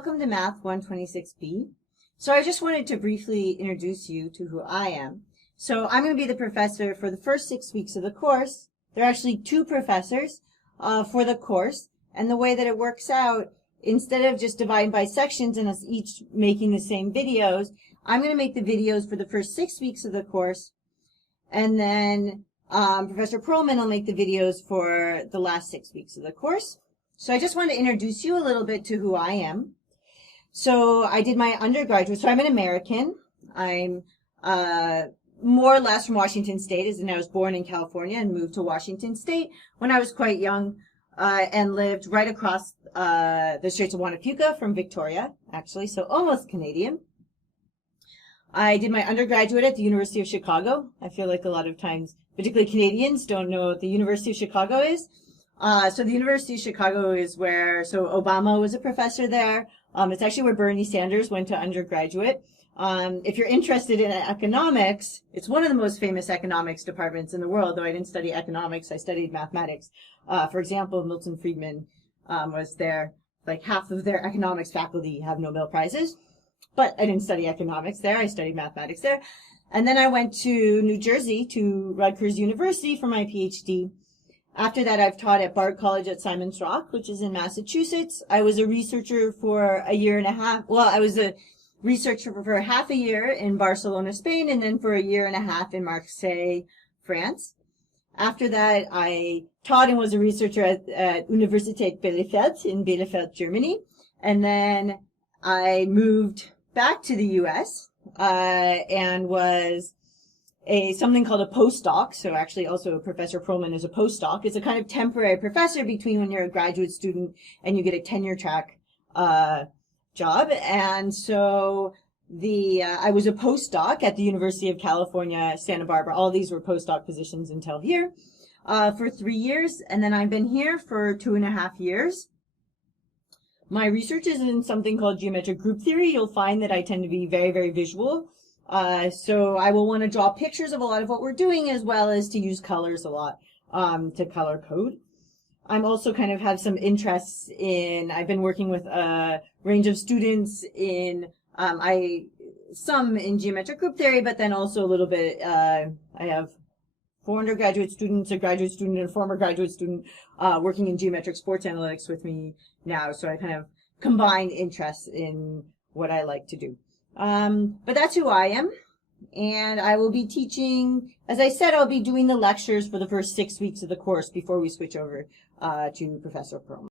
welcome to Math 126B. So I just wanted to briefly introduce you to who I am. So I'm going to be the professor for the first 6 weeks of the course. There are actually two professors for the course, and the way that it works out, instead of just dividing by sections and us each making the same videos, I'm going to make the videos for the first 6 weeks of the course, and then Professor Perlman will make the videos for the last 6 weeks of the course. So I just want to introduce you a little bit to who I am. So I did my undergraduate, so I'm an American. I'm more or less from Washington State, as in I was born in California and moved to Washington State when I was quite young, and lived right across the Straits of Wanapewka from Victoria, actually, so almost Canadian. I did my undergraduate at the University of Chicago. I feel like a lot of times, particularly Canadians, don't know what the University of Chicago is. So the University of Chicago is where, so Obama was a professor there. It's actually where Bernie Sanders went to undergraduate. If you're interested in economics, it's one of the most famous economics departments in the world, though I didn't study economics, I studied mathematics. For example, Milton Friedman was there. Like half of their economics faculty have Nobel Prizes. But I didn't study economics there, I studied mathematics there. And then I went to New Jersey, to Rutgers University for my PhD. After that, I've taught at Bard College at Simon's Rock, which is in Massachusetts. I was a researcher for a year and a half. Well, I was a researcher for half a year in Barcelona, Spain, and then for a year and a half in Marseille, France. After that, I taught and was a researcher at Universität Bielefeld in Bielefeld, Germany. And then I moved back to the U.S. And was something called a postdoc. So actually also Professor Perlman is a postdoc. It's a kind of temporary professor between when you're a graduate student and you get a tenure track job. And so I was a postdoc at the University of California, Santa Barbara. All these were postdoc positions until here for 3 years. And then I've been here for 2.5 years. My research is in something called geometric group theory. You'll find that I tend to be very, very visual. So I will want to draw pictures of a lot of what we're doing, as well as to use colors a lot to color code. I'm also kind of have some interests in, I've been working with a range of students in, some in geometric group theory, but then also a little bit, I have 4 undergraduate students, a graduate student, and a former graduate student working in geometric sports analytics with me now. So I kind of combine interests in what I like to do. But that's who I am, and I will be teaching, as I said, I'll be doing the lectures for the first 6 weeks of the course before we switch over to Professor Perlman.